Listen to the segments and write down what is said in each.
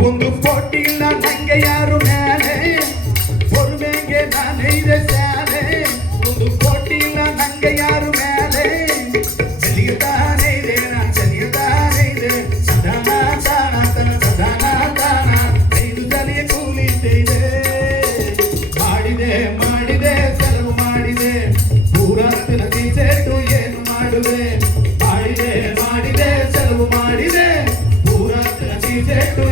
உந்து போட்டியில் நான் அங்க யாரும் மேலே. பொறுமைங்க நான் இதை சேலே. உந்து போட்டியில் நான் அங்க யாரும் மேலே. செல்லியதானே இதே நான் செல்லியதானே இதே சதானா தானா தன சதானா தானா. செய்து தலைய கூலி செய்தே ಮಾಡಿದೆ ಮಾಡಿದೆ ಸೆಲವು ಮಾಡಿದೆ ಪೂರಾತನ ಸೇಟು ಏನು ಮಾಡುವೆ ಮಾಡಿದೆ ಮಾಡಿದೆ ಸೆಲವು ಮಾಡಿದೆ ಪೂರಾತನ ಸೇಟು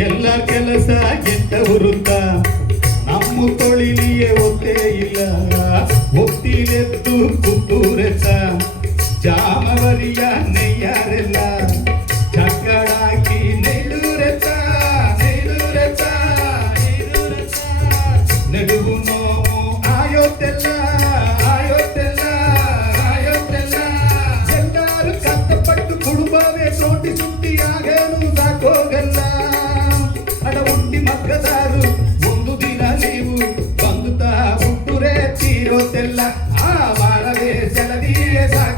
ಎಲ್ಲ ಕೆಲಸ ಕೆಟ್ಟ ವೃತ್ತ ನಮ್ಮ ತೊಳಿಲಿಯೇ ಒತ್ತೇ ಇಲ್ಲ ಒತ್ತಿಲೆದ್ದು ಕುತ್ತೂರೆತ್ತ ಜಾಮವರಿಯ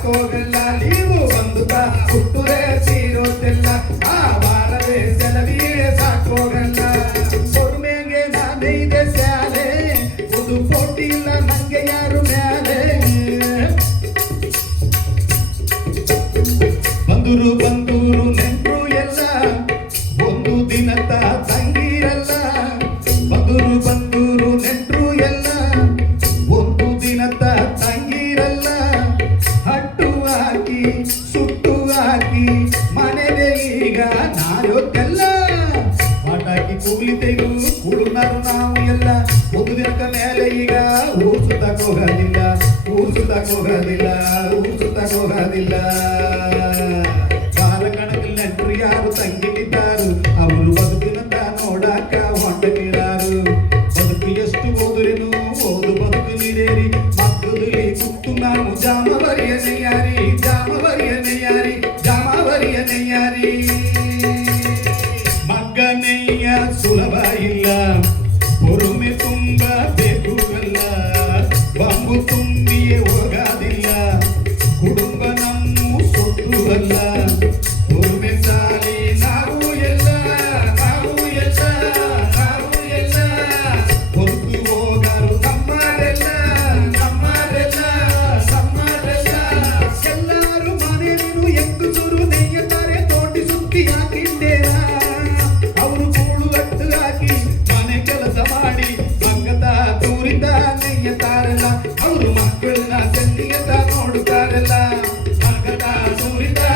ಹೋಗಲ್ಲ ನೀವು ಒಂದು ಹುಟ್ಟುವೆ ಸೀರೋದೆಲ್ಲ ಆ ವಾರವೇ ಸೆಲವಿಯೇ ಸಾಕೋಗಲ್ಲ ಸೊರ್ಮೆಗೆ ನಾನೈದೆ ಸ್ಯಾಲೆ ಒಂದು ನಂಗೆ ಯಾರು ಮ್ಯಾಲೆ ಬಂದರು ಬಂದರು ನೆಂಟರು ಎಲ್ಲ ಒಂದು ದಿನ ತಾತ ಈಗ ನಾಯೊತ್ತೆಲ್ಲ ಪಾಟಾಕಿ ಕೂಗ್ಲಿತೆಗೂ ಕುಡುನರು ನಾವು ಎಲ್ಲ ಒಂದು ದಿನದ ಮೇಲೆ ಈಗ ಊರ್ ಸುತ್ತಕ್ ಹೋಗೋದಿಲ್ಲ ಊರ್ ಸುತ್ತಕ್ ಹೋಗೋದಿಲ್ಲ ಊರ್ ಸುತ್ತಕ್ ಹೋಗೋದಿಲ್ಲ ಕಾಲ ಕಣಕಲ್ ನೆಂಟ್ರು ಯಾರು ತಂಗಿಟ್ಟಿದ್ದಾರು ಜಾಮವರಿಯ ನೆಯ್ಯಾರಿ ಮಗನೆಯ ಸುಲಭ ಇಲ್ಲ பொறுமை ತುಂಬ ಬೇಕು ಅಲ್ಲ ಬಂಬು ತುಂಬಿಯೇ ಹೋಗಾದಿಲ್ಲ ಕುಟುಂಬ ನಮ್ಮ ಸೊತ್ತು ಅಲ್ಲ జగదా సుమిత